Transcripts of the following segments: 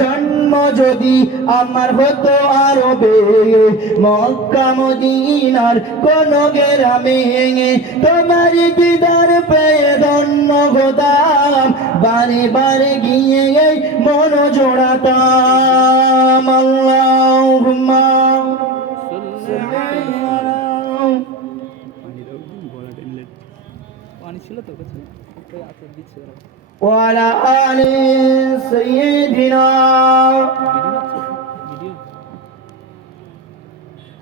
জন্ম যদি আমার হতো আরবে মক্কা মদিনার কোন গ্রামে তোমার দিদার পেয়ে ধন্য হতাম। বারে বারে গিয়ে এই মন জোড়াতাম। সাল্লি পানি ছিল কাছে ওই আচার দিচ্ছে ওরা وعلى آل سيدنا ভিডিও আছে ভিডিও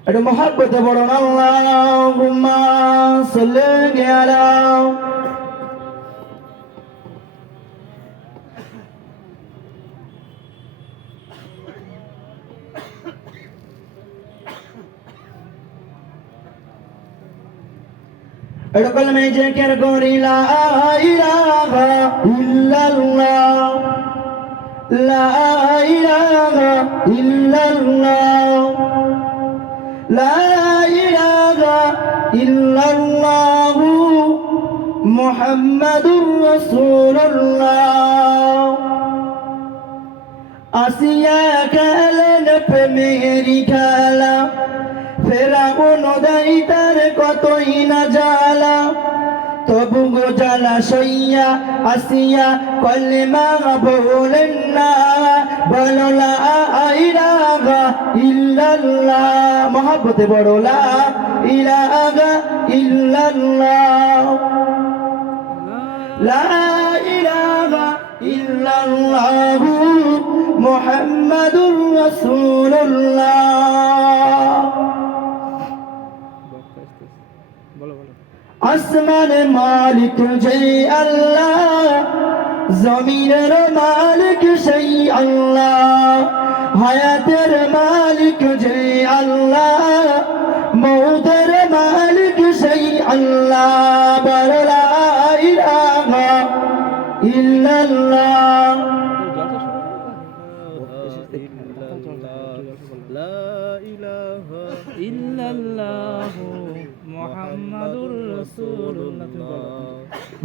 একটু মহাব্বতে বলুন আল্লাহুম্মা সাল্লি আলা একটু কলমে জিকির করি লা ইলাহা ইল্লাল্লাহ লা ইলাহা ইল্লাল্লাহ لا إله إلا الله محمد رسول الله আসিয়া কালেন প্রেমেরি খেলা ফেরাউন দাই তার কতই না জ্বালা তবু জালা সইয়া আসিয়া কলেমা বলেন না বললা আইরাগা ইল্লাল্লাহ, মহাব্বতে বড়লা ইলাগা ইল্লাল্লাহ। লা ইলাগা ইল্লাল্লাহু মুহাম্মাদুর রাসূলুল্লাহ। আসমান মালিক জয় আল্লাহ, জমিনের মালিক সেই আল্লাহ, হায়াতের মালিক জয় আল্লাহ মৌদের মালিক সেই আল্লাহ। ইল্লাল্লাহু।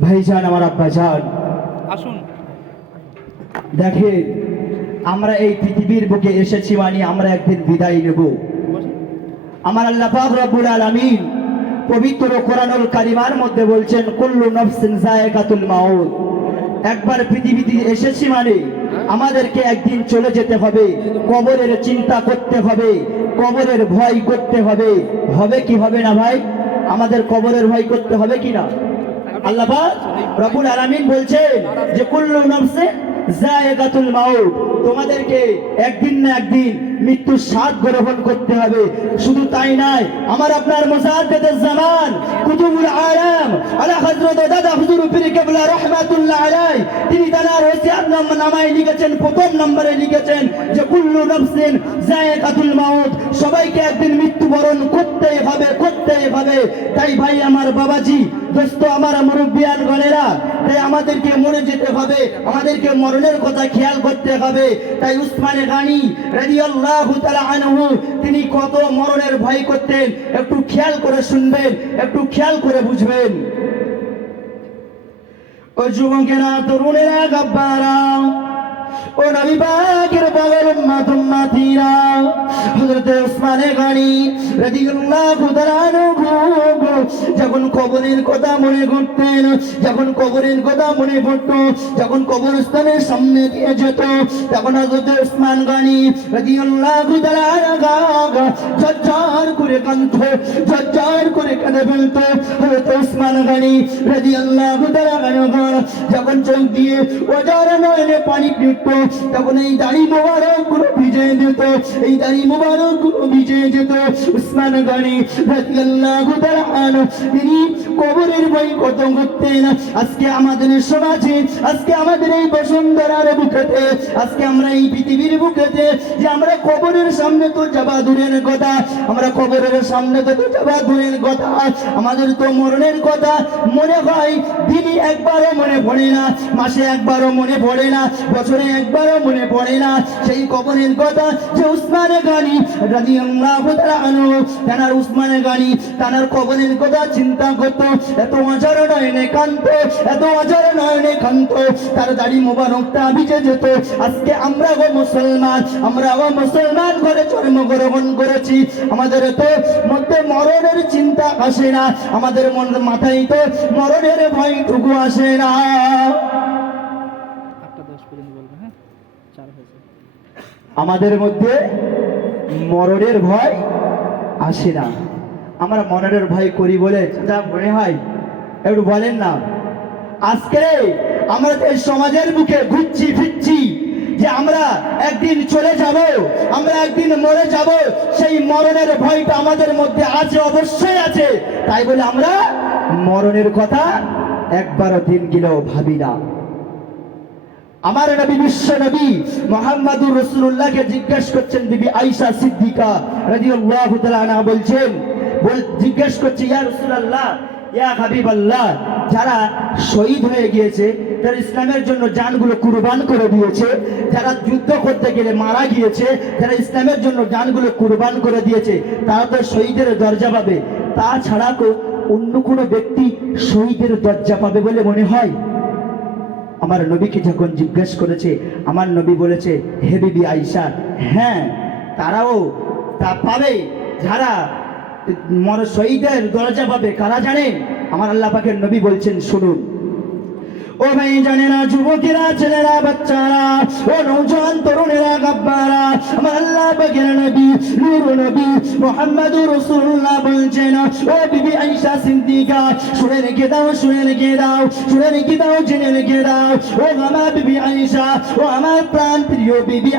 ভাইজান আমার আব্বা যান আসুন। দেখে আমরা এই পৃথিবীর বুকে এসেছি মানে আমরা একদিন বিদায় নেব। আমার আল্লাহ পাক রব্বুল আলামিন পবিত্র কোরআনুল কারিমার মধ্যে বলছেন কুল্লু নফসিন যায়কাতুল মাউত। একবার পৃথিবীতে এসেছি মানে আমাদেরকে একদিন চলে যেতে হবে কবরের চিন্তা করতে হবে কবরের ভয় করতে হবে। হবে কি হবে না ভাই? আমাদের কবরের ভয় করতে হবে কি না? আল্লাহ পাক রব্বুল আলামিন বলছেন যে, কুল্লু নফসে জায়গাতুল মাউত। তোমাদেরকে একদিন না একদিন মৃত্যুর স্বাদ গ্রহণ করতে হবে। শুধু তাই নয়, আমার আপনার মুসাদ্দেদের জামান, কুতুবুল আলাম, আলা হযরত দাদা হুজুর পীর কেবলা রাহমাতুল্লাহ আলাই তিনি তার ওসিয়াত নাম- নামায় লিখেছেন, প্রথম নম্বরে লিখেছেন যে, কুল্লু নফসিন জায়গাতুল মাউত। সবাইকে একদিন মৃত্যুবরণ করতেই হবে করতেই হবে। তাই ভাই, আমার বাবাজি দোস্ত আমার মুরব্বিয়ান গণেরা তাই আমাদেরকে মরে যেতে হবে, আমাদেরকে মরণের কথা খেয়াল করতে হবে। তাই উসমানে গানি রাদিয়াল্লাহু তাআলা আনহু, তিনি কত মরণের ভয় করতেন, একটু খেয়াল করে শুনবেন, একটু খেয়াল করে বুঝবেন। ও যুবকেরা, তরুণেরা, গাব্বারা, ও নবী পাকের পাগল উম্মাত উম্মাতিরা, হযরত ওসমানে গানি রাদিয়াল্লাহু তাআলা আনহু। যখন কবরের কথা মনে করতেন যখন কবরের কথা মনে পড়তো, যখন কবরস্থানের সামনে দিয়ে যেত, তখন ওসমান গানি ঝরঝর করে কাঁদতো, ঝরঝর করে ফেলতো। ওসমান গানি যখন চোখ দিয়ে ওজার নয়নে পানি তখন এই দাড়ি মোবারকগুলো ভিজে যেত, এই দাড়ি মোবারকগুলো ভিজে যেত। উসমান গনি রাদিয়াল্লাহু তাআলা আনহু তিনি কবরের বই কত করতেন আজকে আমাদের সমাজে, আজকে আমাদের এই বসুন্ধরার বুকেতে, আজকে আমরা এই পৃথিবীর বুকেতে যে আমরা কবরের সামনে তো যাবা দূরের কথা, আমরা কবরের সামনে তো যাবা দূরের কথা, আমাদের তো মরণের কথা মনে হয়, দিনই একবারও মনে পড়ে না, মাসে একবারও মনে পড়ে না, বছরে একবারও মনে পড়ে না। সেই কবরের কথা যে উসমানে গানি রাদিয়াল্লাহু তাআলা আনহু, তানার উসমানে গানি, তানার কবরের কথা চিন্তা করত এত অজার নয়নে কান্ত এত অজার নয়নে কান্ত তার দাড়ি মোবারকটা ভিজে যেত। আজকে আমরা গো মুসলমান আমরা গো মুসলমান ঘরে জন্মগ্রহণ করেছি। আমাদের তো মধ্যে মরণের চিন্তা আসে না। আমাদের মন মাথায় তো মরণের ভয়টুকু আসে না। হ্যাঁ? আমাদের মধ্যে মরণের ভয় আসে না। আমরা মরণের ভয় করি বলে যা মনে হয়, একটু বলেন না। আজকে আমরা এই সমাজের মুখে ঘুরছি, ফিরছি, যে আমরা একদিন চলে যাব, আমরা একদিন মরে যাব, সেই মরণের ভয়টা আমাদের মধ্যে আছে, অবশ্যই আছে। তাই বলে আমরা মরণের কথা একবারও দিন গেলেও ভাবি না। আমার নবী, বিশ্ব নবী মোহাম্মদুর রসুল্লাহকে জিজ্ঞেস করছেন, বিবি আইসা সিদ্দিকা আনহা বলছেন বল জিজ্ঞেস করছে, ইয়া রাসূলুল্লাহ, ইয়া হাবিবাল্লাহ। যারা শহীদ হয়ে গিয়েছে যারা ইসলামের জন্য জানগুলো কুরবান করে দিয়েছে। যারা যুদ্ধ করতে গেলে মারা গিয়েছে যারা ইসলামের জন্য জানগুলো কুরবান করে দিয়েছে। তারা তো শহীদের দরজা পাবে। তাছাড়া অন্য কোনো ব্যক্তি শহীদের দরজা পাবে বলে মনে হয়? আমার নবীকে যখন জিজ্ঞেস করেছে, আমার নবী বলেছে, হে বিবি আইসা হ্যাঁ তারাও তা পাবে। যারা মর শহীদের দরজা পাবে, কারা জানে? আমার আল্লাহ পাখের নবী বলছেন, শুনুন। ও ভাই জানে না যুবকেরা, ছেলেরা, বাচ্চারা, ও নৌজান তরুণেরা, গাব্বারা, আমার নবী নূর নবী রাসূলুল্লাহ বলছেন ও বিবি সিদ্দিকা শুনে রেখে দাও শুনে রেখে দাও শুনে রেখে দাও জেনে রেখে দাও ও আমার বিবি ও আমার প্রাণ প্রিয় বিবি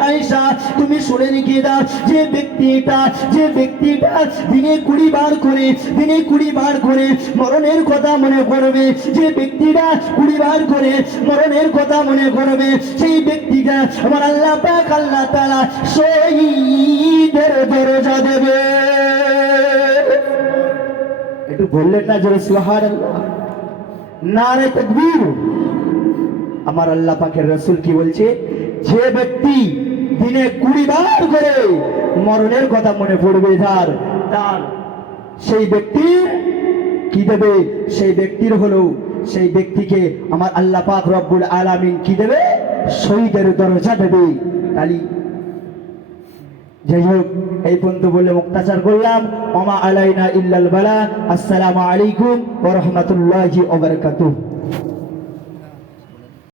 তুমি শুনে রেখে দাও যে ব্যক্তিটা যে ব্যক্তিটা দিনে কুড়ি বার করে, দিনে কুড়ি বার করে মরণের কথা মনে করবে। যে ব্যক্তিটা কুড়ি বার করে মরণের কথা মনে করবে, সেই ব্যক্তিটা আমার আল্লাহ পাক, আল্লাহ তাআলা দরজা দেবে। একটু বললেন না জোরে, সুবহানাল্লাহ। নারে তাকবীর। আমার আল্লাহ পাকের রসুল কি বলছে? যে ব্যক্তি দিনে কুড়ি বার করে মরণের কথা মনে পড়বে যার তার সেই ব্যক্তি কি দেবে? সেই ব্যক্তির হলো, সেই ব্যক্তিকে আমার আল্লাহ পাক রব্বুল আলামিন কি দেবে? শহীদের দরজা দেবে। কালি যাই হোক এই পর্যন্ত বলে মুক্তাচার করলাম। ওমা আলাইনা ইল্লাল বালা। আসসালামু আলাইকুম ওয়া রাহমাতুল্লাহি ওয়া বারাকাতুহু।